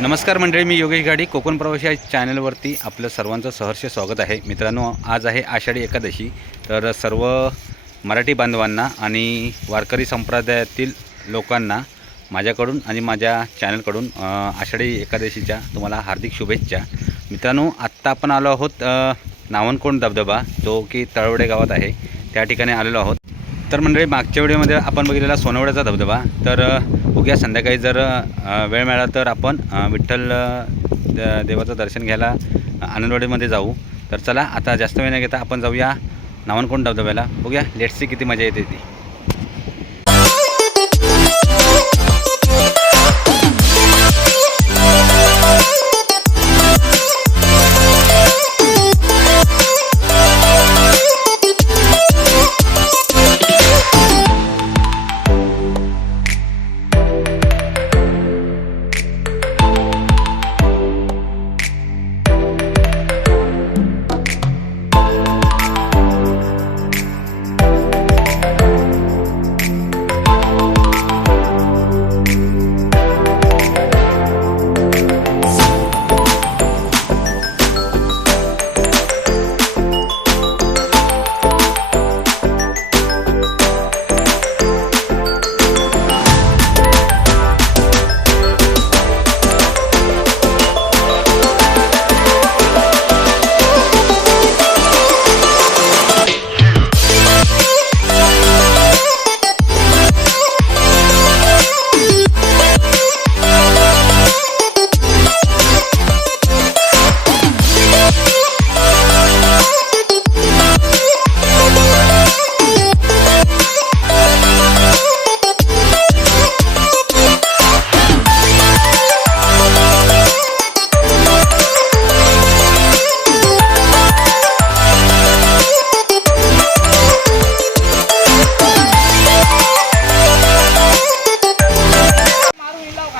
नमस्कार मंडळी, मी योगेश गाडी कोकण प्रवासी या चॅनलवरती आपलं सर्वांचं सहर्ष स्वागत आहे। मित्रांनो, आज आहे आषाढी एकादशी। तर सर्व मराठी बांधवांना आणि वारकरी संप्रदायातील लोकांना माझ्याकडून आणि माझ्या चॅनलकडून आषाढी एकादशीच्या तुम्हाला हार्दिक शुभेच्छा। मित्रांनो, आत्ता आपण आलो आहोत नावनकोंड धबधबा, जो की तळवडे गावात आहे, त्या ठिकाणी आलेलो आहोत। तर मंडळी, मागच्या व्हिडिओमध्ये आपण बघितलेला सोनवड्याचा धबधबा। तर उद्या संध्याकाळी जर वेळ मिळाला तर आपण विठ्ठल देवाचं दर्शन घ्यायला आनंदवाडीमध्ये जाऊ। तर चला, आता जास्त वेळ न घेता आपण जाऊया नावनकोंड धबधब्याला। बघूया लेट्स सी किती मजा येते ती।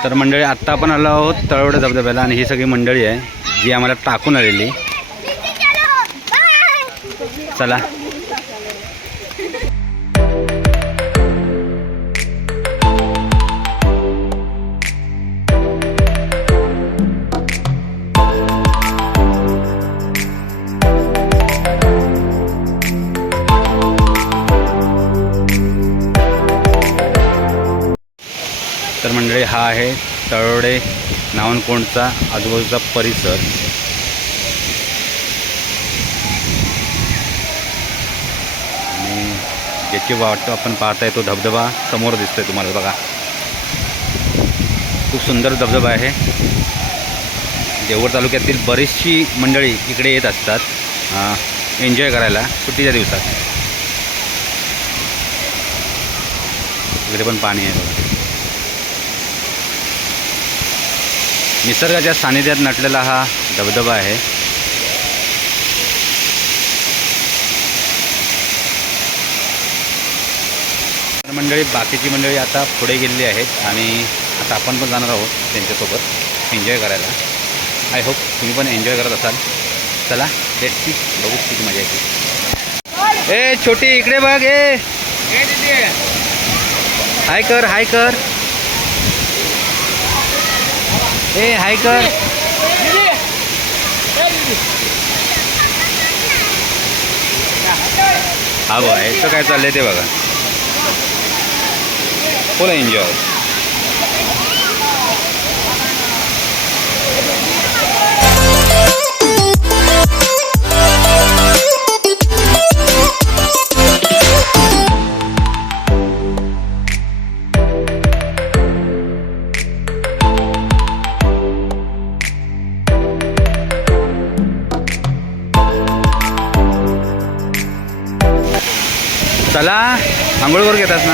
तर मंडळी, आत्ता आपण आलो आहोत तळवडे धबधब्याला आणि ही सगळी मंडळी आहे जी आम्हाला टाकून आलेली। चला, तर मंडळी, हा आहे तळवडे नावनकोंडचा आजूबाजूचा परिसर। आणि ज्याची वाट आपण पाहताय तो धबधबा समोर दिसतोय तुम्हाला, बघा। खूप सुंदर धबधबा आहे। देवगड तालुक्यातील बरीचशी मंडळी इकडे येत असतात एन्जॉय करायला सुट्टीच्या दिवसात। इकडे पण पाणी आहे बघा। निसर्गाच्या सानिध्यात नटलेला हा धबधबा आहे। मंडळी, बाकीची मंडळी आता पुढे गेलेली आहेत आणि आता आपण पण जाणार आहोत त्यांच्यासोबत एन्जॉय करायला। आय होप तुम्ही पण एन्जॉय करत असाल। चला लेट्स सी, बघू किती मजा येते। ए छोटी, इकडे बघ। ए हाय कर, हाय कर। ए हाय कर। हा बघा, याचं काय चाललंय ते बघा। फुल एन्जॉय। चला, आंघोळ करून घेतात ना।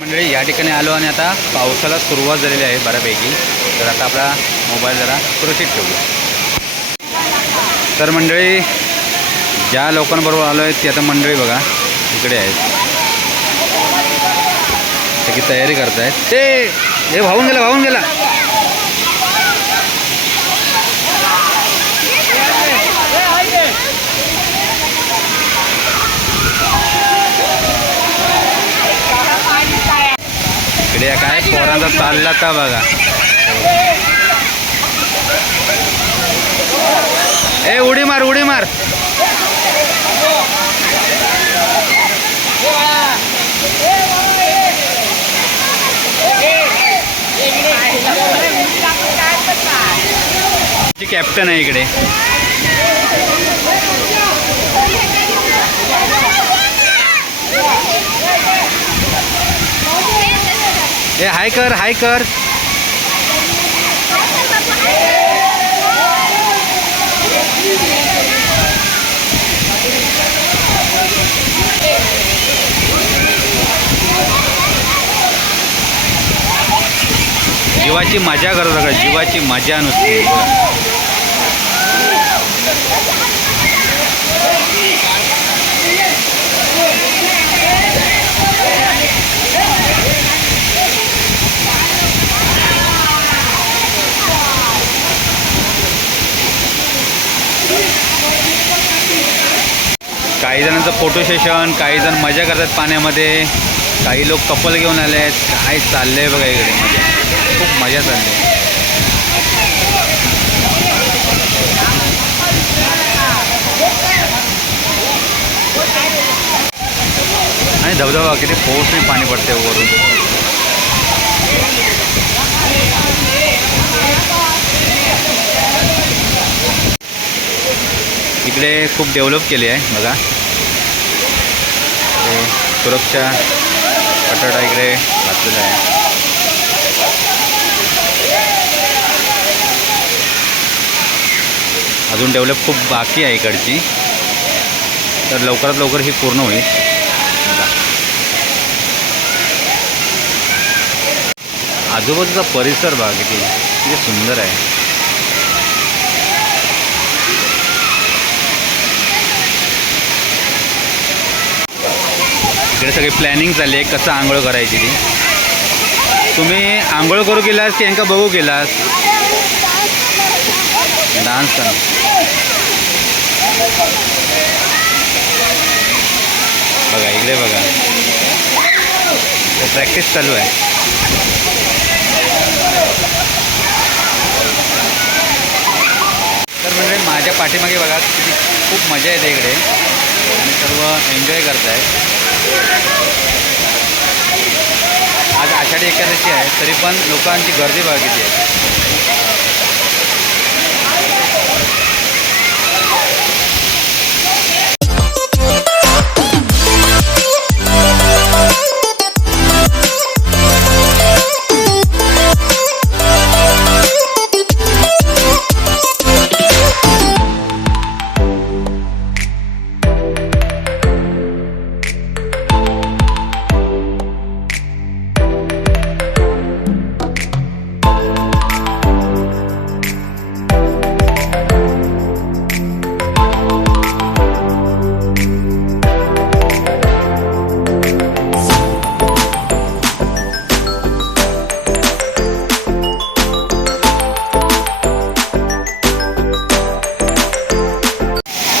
मंडळी, या ठिकाणी आलो आणि आता पावसाला सुरुवात झालेली आहे बऱ्यापैकी। तर आता आपला मोबाईल जरा सुरक्षित ठेवूया। तर मंडळी, ज्या लोकांबरोबर आलो आहे ती आता मंडळी बघा इकडे आहेत, त्याची तयारी करतायत। ते वाहून गेला, वाहून गेला। इकडे काय पोरांचा चालला तर बघा. ए उडी मार उडी मार. कॅप्टन आहे इकडे. ए हाय कर हाय कर. जीवाची मजा करत बघा, जीवाची मजा नुसती. काही जणांचं फोटो सेशन, काही जण मजा करतात पाण्यामध्ये, काही लोक कपल घेऊन आले आहेत. काय चाललंय बघा इकडे, मजा खूप मजा चालली. आणि धबधबा किती फोर्सने पाणी पडते वरून. इकडे खूप डेव्हलप केले आहे बघा. सुरक्षा कठडा इकडे घातलेला आहे. अजून डेव्हलप खूप बाकी आहे इकडची, तर लवकरात लवकर ही पूर्ण होईल. आजूबाजूचा परिसर बघा किती सुंदर आहे. इकडे सगळी प्लॅनिंग चालली आहे कसं आंघोळ करायची ती. तुम्ही आंघोळ करू गेलास की यांका बघू गेलास? डान्स करा. बघा इकडे बघा, प्रॅक्टिस चालू आहे. तर म्हणजे माझ्या पाठीमागे बघा किती खूप मजा येते इकडे आणि सर्व एन्जॉय करत आहेत. आज आषाढी एकादशी आहे तरी पण लोकांची गर्दी बघा किती आहे.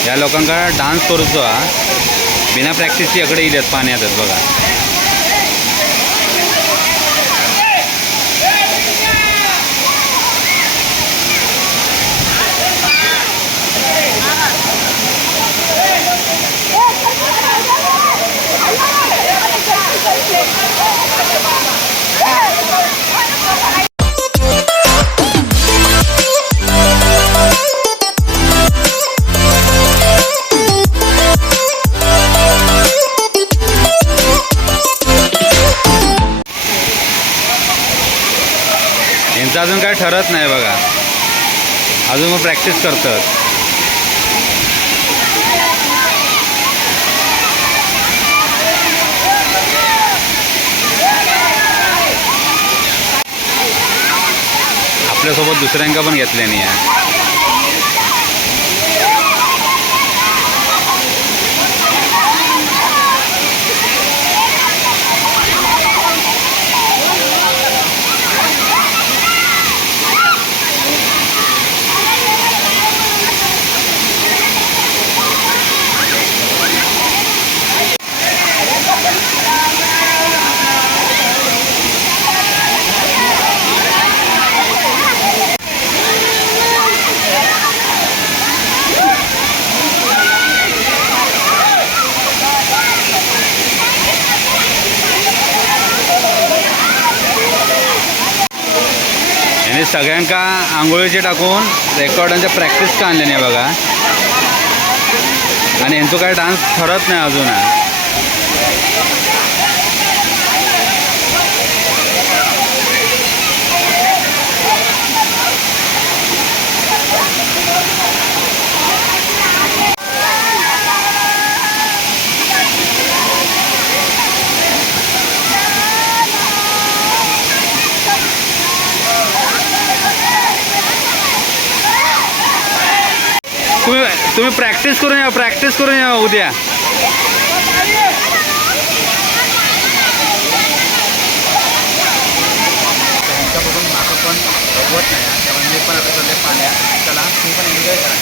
या लोकांका डान्स करूचो हा बिना प्रॅक्टिसची इकडे येतात पाण्यातच बघा. यांचं अजून काय ठरत नाही बघा, अजून मग प्रॅक्टिस करतात. आपल्यासोबत दुसऱ्यांका पण घेतले नाही आहे. सगळ्यांका आंघोळीचे टाकून रेकॉर्डांच्या प्रॅक्टिस का आणले नाही बघा. आणि यांचं काय डान्स ठरत नाही अजून. तुम्ही प्रॅक्टिस करून या उद्या. त्यांच्यापासून मागं पण बघवत नाही त्यामुळे मी पण आता चालले पाण्यात. चला तुम्ही पण एन्जॉय करा.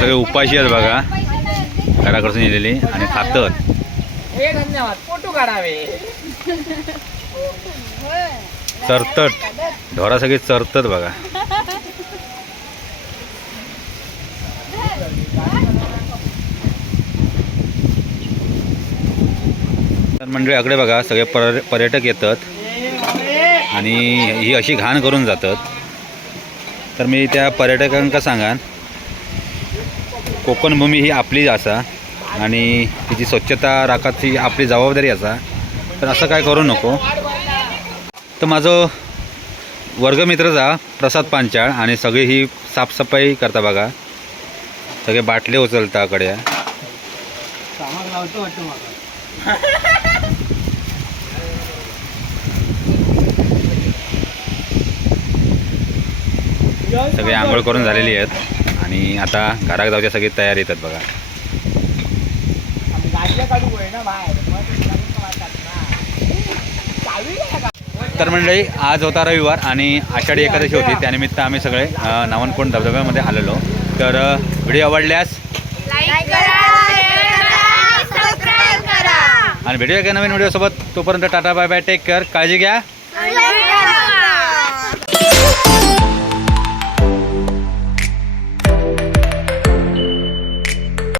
सगळे उपाशी आहेत बघा, घराकडून येलेली आणि खातात. हे धन्यवाद. फोटो काढावे. चरतट ढोरा सगळे चरतत बघा. तर मंडळी आकडे बघा सगळे पर्यटक येतात आणि ही अशी घाण करून जातात. तर मी त्या पर्यटकांका सांगान कोकण भूमी ही आपलीच असा आणि तिची स्वच्छता राखाची आपली जबाबदारी असा. तर असं काय करू नको. तर माझं वर्गमित्रचा प्रसाद पांचाळ आणि सगळी ही साफसफाई करता बघा. सगळे बाटले उचलता कड्या. सगळे आंघोळ करून झालेली आहेत आणि आता घरात जाऊच्या सगळी तयारी येतात बघा. तर मंडळी आज होता रविवार आणि आषाढी एकादशी होती. त्यानिमित्त आम्ही सगळे नावनकोंड धबधब्यामध्ये आलेलो. तर व्हिडिओ आवडल्यास आणि व्हिडिओ एका नवीन व्हिडिओसोबत. तोपर्यंत tata bye bye, take care, काळजी घ्या.